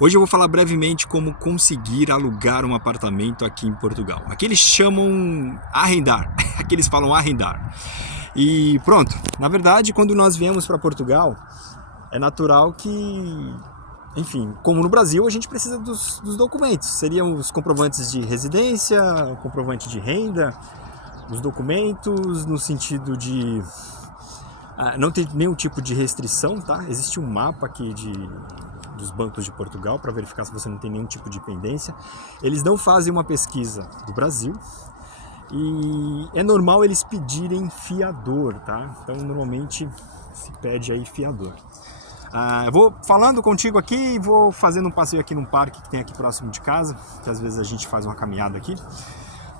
Hoje eu vou falar brevemente como conseguir alugar um apartamento aqui em Portugal. Aqui eles chamam arrendar, aqui eles falam arrendar. E pronto, na verdade, quando nós viemos para Portugal, é natural que, enfim, como no Brasil, a gente precisa dos documentos. Seriam os comprovantes de residência, o comprovante de renda, os documentos no sentido de não ter nenhum tipo de restrição, tá? Existe um mapa aqui dos bancos de Portugal para verificar se você não tem nenhum tipo de pendência. Eles não fazem uma pesquisa do Brasil e é normal eles pedirem fiador, tá? Então normalmente se pede aí fiador. Eu vou falando contigo aqui e vou fazendo um passeio aqui num parque que tem aqui próximo de casa, que às vezes a gente faz uma caminhada aqui.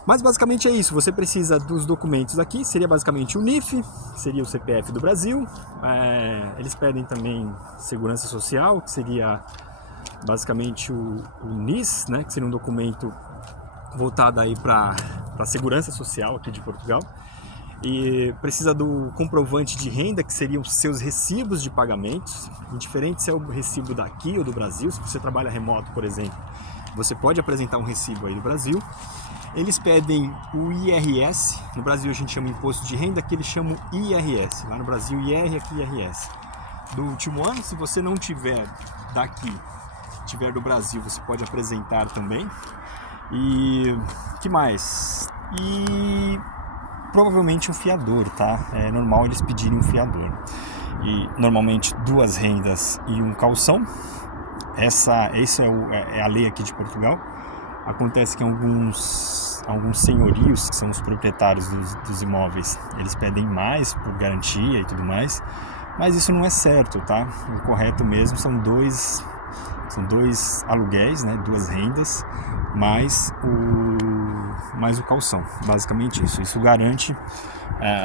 Mas basicamente é isso, você precisa dos documentos aqui, seria basicamente o NIF, seria o CPF do Brasil, eles pedem também segurança social, que seria basicamente o NIS, né, que seria um documento voltado aí para a segurança social aqui de Portugal. E precisa do comprovante de renda, que seriam os seus recibos de pagamentos, indiferente se é o recibo daqui ou do Brasil. Se você trabalha remoto, por exemplo, você pode apresentar um recibo aí do Brasil. Eles pedem o IRS, no Brasil a gente chama imposto de renda, aqui eles chamam IRS, lá no Brasil IR, aqui IRS. Do último ano, se você não tiver daqui, tiver do Brasil, você pode apresentar também. E que mais? E provavelmente um fiador, tá? É normal eles pedirem um fiador. E normalmente 2 rendas e um calção. Essa é a lei aqui de Portugal. Acontece que alguns senhorios, que são os proprietários dos imóveis, eles pedem mais por garantia e tudo mais, mas isso não é certo, tá? O correto mesmo são dois aluguéis, né? 2 rendas, mais o calção, basicamente isso. Isso garante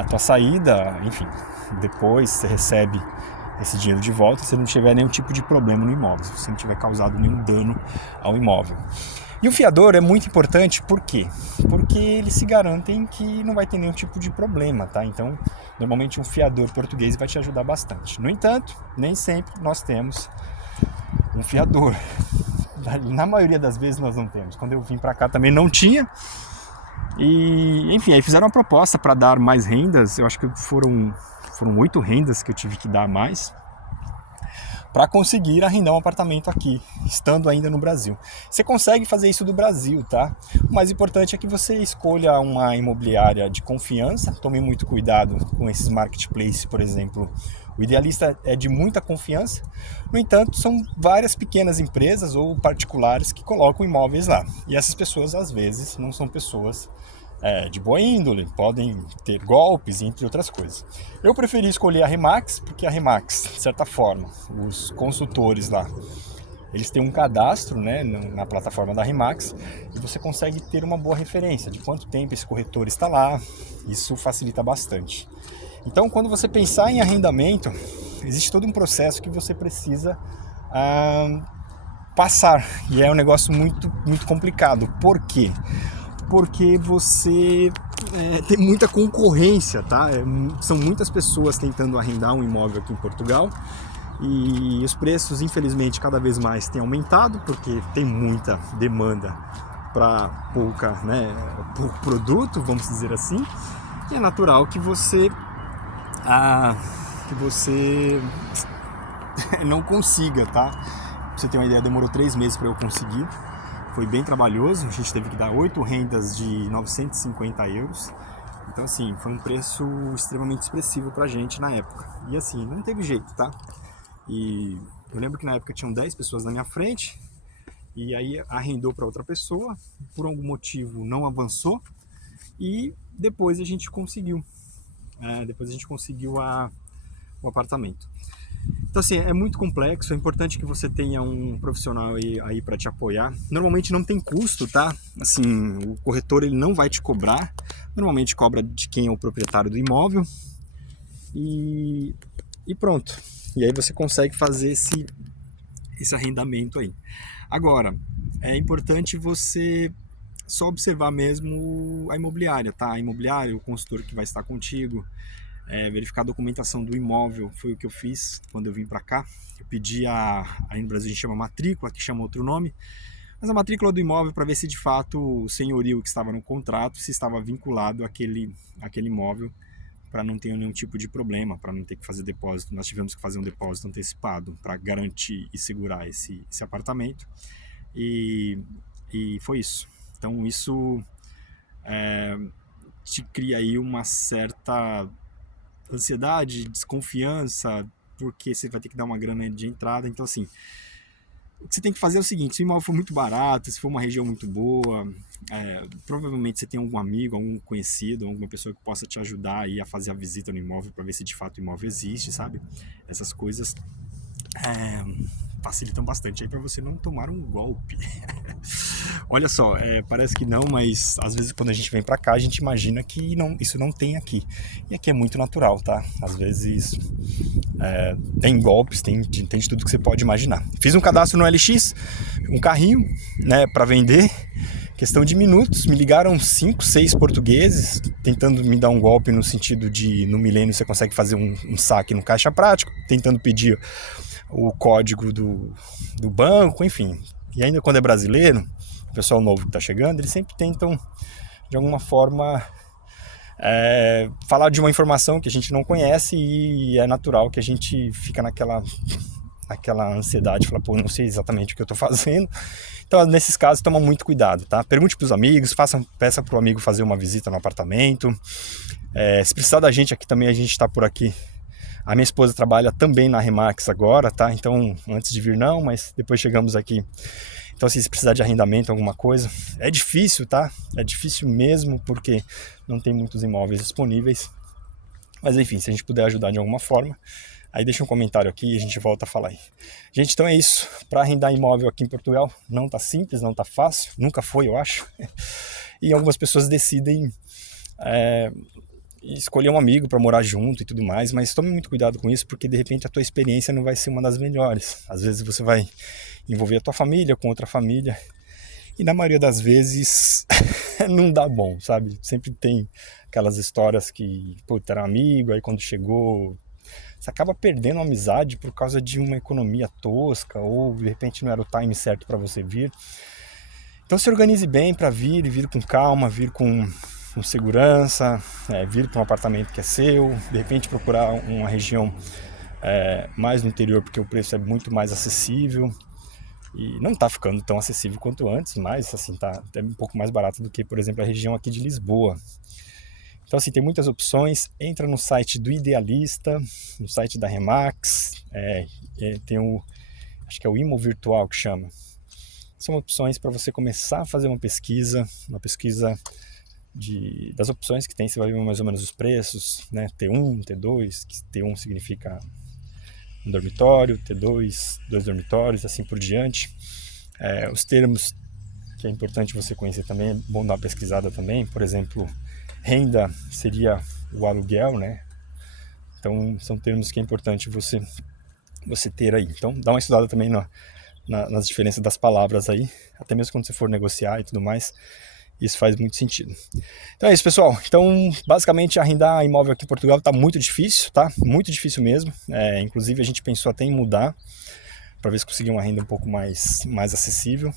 a tua saída, enfim, depois você recebe esse dinheiro de volta se não tiver nenhum tipo de problema no imóvel, se você não tiver causado nenhum dano ao imóvel. E o fiador é muito importante, por quê? Porque eles se garantem que não vai ter nenhum tipo de problema, tá? Então, normalmente um fiador português vai te ajudar bastante. No entanto, nem sempre nós temos um fiador. Na maioria das vezes nós não temos. Quando eu vim para cá também não tinha. E, enfim, aí fizeram uma proposta para dar mais rendas. Eu acho que foram 8 rendas que eu tive que dar mais para conseguir arrendar um apartamento aqui, estando ainda no Brasil. Você consegue fazer isso do Brasil, tá? O mais importante é que você escolha uma imobiliária de confiança. Tome muito cuidado com esses marketplaces, por exemplo. O Idealista é de muita confiança. No entanto, são várias pequenas empresas ou particulares que colocam imóveis lá. E essas pessoas, às vezes, não são pessoas de boa índole, podem ter golpes, entre outras coisas. Eu preferi escolher a Remax, porque a Remax, de certa forma, os consultores lá, eles têm um cadastro, né, na plataforma da Remax, e você consegue ter uma boa referência de quanto tempo esse corretor está lá. Isso facilita bastante. Então, quando você pensar em arrendamento, existe todo um processo que você precisa passar, e é um negócio muito, muito complicado. Por quê? Porque você tem muita concorrência, tá? São muitas pessoas tentando arrendar um imóvel aqui em Portugal e os preços, infelizmente, cada vez mais têm aumentado porque tem muita demanda para pouco produto, vamos dizer assim. E é natural que você não consiga, tá? Pra você ter uma ideia, demorou 3 meses para eu conseguir. Foi bem trabalhoso, a gente teve que dar 8 rendas de 950 euros. Então, assim, foi um preço extremamente expressivo pra gente na época. E assim, não teve jeito, tá? E eu lembro que na época tinham 10 pessoas na minha frente, e aí arrendou para outra pessoa, por algum motivo não avançou, e depois a gente conseguiu. O apartamento. Então, assim, é muito complexo, é importante que você tenha um profissional aí para te apoiar. Normalmente não tem custo, tá? Assim, o corretor ele não vai te cobrar, normalmente cobra de quem é o proprietário do imóvel e pronto. E aí você consegue fazer esse arrendamento aí. Agora, é importante você só observar mesmo a imobiliária, tá? A imobiliária, o consultor que vai estar contigo, verificar a documentação do imóvel. Foi o que eu fiz quando eu vim para cá. Eu pedi aí no Brasil a gente chama matrícula, que chama outro nome, mas a matrícula do imóvel para ver se de fato o senhorio que estava no contrato, se estava vinculado àquele imóvel, para não ter nenhum tipo de problema, para não ter que fazer depósito. Nós tivemos que fazer um depósito antecipado para garantir e segurar esse apartamento, e foi isso. Então isso te cria aí uma certa ansiedade, desconfiança, porque você vai ter que dar uma grana de entrada. Então assim, o que você tem que fazer é o seguinte: se o imóvel for muito barato, se for uma região muito boa, provavelmente você tem algum amigo, algum conhecido, alguma pessoa que possa te ajudar aí a fazer a visita no imóvel para ver se de fato o imóvel existe, sabe? Essas coisas facilitam bastante aí para você não tomar um golpe. Olha só, parece que não, mas às vezes quando a gente vem para cá a gente imagina que isso não tem aqui. E aqui é muito natural, tá? Às vezes tem golpes, tem de tudo que você pode imaginar. Fiz um cadastro no LX, um carrinho, né, para vender. Questão de minutos, me ligaram 5, 6 portugueses tentando me dar um golpe no sentido de no milênio você consegue fazer um saque no caixa prático, tentando pedir o código do banco, enfim. E ainda quando é brasileiro, o pessoal novo que está chegando, eles sempre tentam de alguma forma falar de uma informação que a gente não conhece, e é natural que a gente fica naquela ansiedade, fala, pô, não sei exatamente o que eu estou fazendo. Então, nesses casos, toma muito cuidado, tá? Pergunte para os amigos, peça para o amigo fazer uma visita no apartamento. Se precisar da gente aqui também, a gente está por aqui. A minha esposa trabalha também na Remax agora, tá? Então, antes de vir não, mas depois chegamos aqui. Então, assim, se precisar de arrendamento, alguma coisa, é difícil, tá? É difícil mesmo, porque não tem muitos imóveis disponíveis. Mas, enfim, se a gente puder ajudar de alguma forma, aí deixa um comentário aqui e a gente volta a falar aí. Gente, então é isso. Para arrendar imóvel aqui em Portugal, não tá simples, não tá fácil. Nunca foi, eu acho. E algumas pessoas decidem escolher um amigo para morar junto e tudo mais, mas tome muito cuidado com isso, porque de repente a tua experiência não vai ser uma das melhores. Às vezes você vai envolver a tua família com outra família, e na maioria das vezes não dá bom, sabe? Sempre tem aquelas histórias que, puta, era amigo, aí quando chegou, você acaba perdendo a amizade por causa de uma economia tosca, ou de repente não era o time certo para você vir. Então se organize bem para vir com calma, vir com segurança, vir para um apartamento que é seu, de repente procurar uma região mais no interior, porque o preço é muito mais acessível. E não está ficando tão acessível quanto antes, mas assim, tá até um pouco mais barato do que, por exemplo, a região aqui de Lisboa. Então assim, tem muitas opções. Entra no site do Idealista, no site da Remax, tem acho que é o Imo Virtual que chama. São opções para você começar a fazer uma pesquisa das opções que tem. Você vai ver mais ou menos os preços, né? T1, T2, que T1 significa um dormitório, T2, 2 dormitórios, assim por diante. Os termos que é importante você conhecer também, é bom dar uma pesquisada também. Por exemplo, renda seria o aluguel, né? Então são termos que é importante você ter aí. Então dá uma estudada também nas diferenças das palavras aí, até mesmo quando você for negociar e tudo mais. Isso faz muito sentido. Então é isso, pessoal. Então, basicamente, arrendar imóvel aqui em Portugal está muito difícil, tá? Muito difícil mesmo. Inclusive, a gente pensou até em mudar para ver se conseguir uma renda um pouco mais acessível.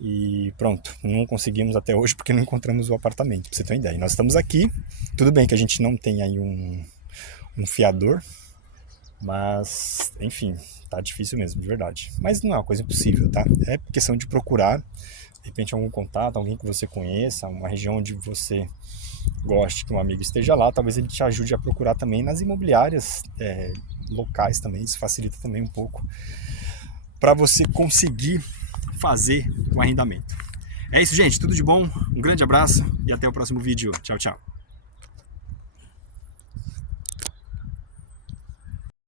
E pronto, não conseguimos até hoje porque não encontramos o apartamento, para você ter uma ideia. E nós estamos aqui, tudo bem que a gente não tem aí um fiador, mas, enfim, tá difícil mesmo, de verdade. Mas não é uma coisa impossível, tá? É questão de procurar, de repente, algum contato, alguém que você conheça, uma região onde você goste que um amigo esteja lá, talvez ele te ajude a procurar também nas imobiliárias locais também. Isso facilita também um pouco para você conseguir fazer o arrendamento. É isso, gente, tudo de bom, um grande abraço e até o próximo vídeo. Tchau, tchau.